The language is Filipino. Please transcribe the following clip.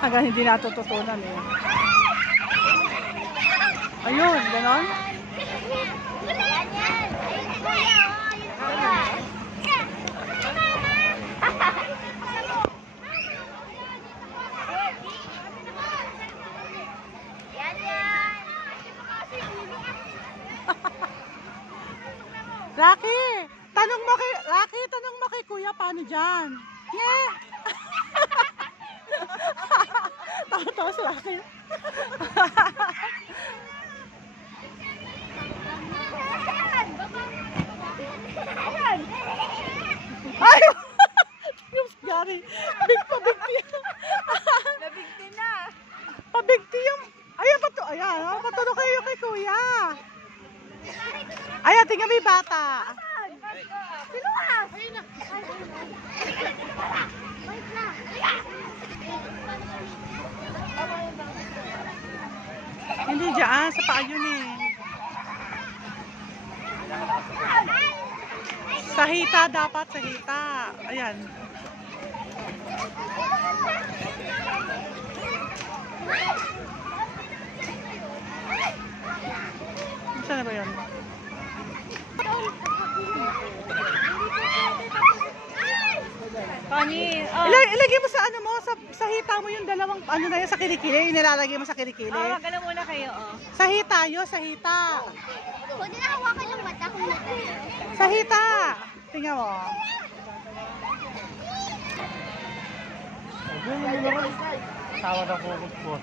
Hanggang hindi natututunan eh. Ayun, ganon. Rocky, tanong mo kay Kuya, paano dyan? Yeah! Tawa-tawa si Rocky. Ay! Yung Gary, pabigti. Nabigti na. Pabigti yung... Ayan, patulog kayo kay Kuya. Ayan, tingnan mo yung bata. Sinuha! Ayun na. Wait na. Hindi dyan, sa paa yun eh. Sa hita dapat, sa hita. Ayan. Saan na ba yun? Pani, Ilagay mo sa ano mo, sa hita mo yung dalawang ano na yun, sa kilikili. Nilalagay mo sa kilikili. magano muna kayo, oh. Sa hita yun, sa hita. Pwede na hawakan yung mata ko. Sa hita. Tingnan mo. Tawa na focus po.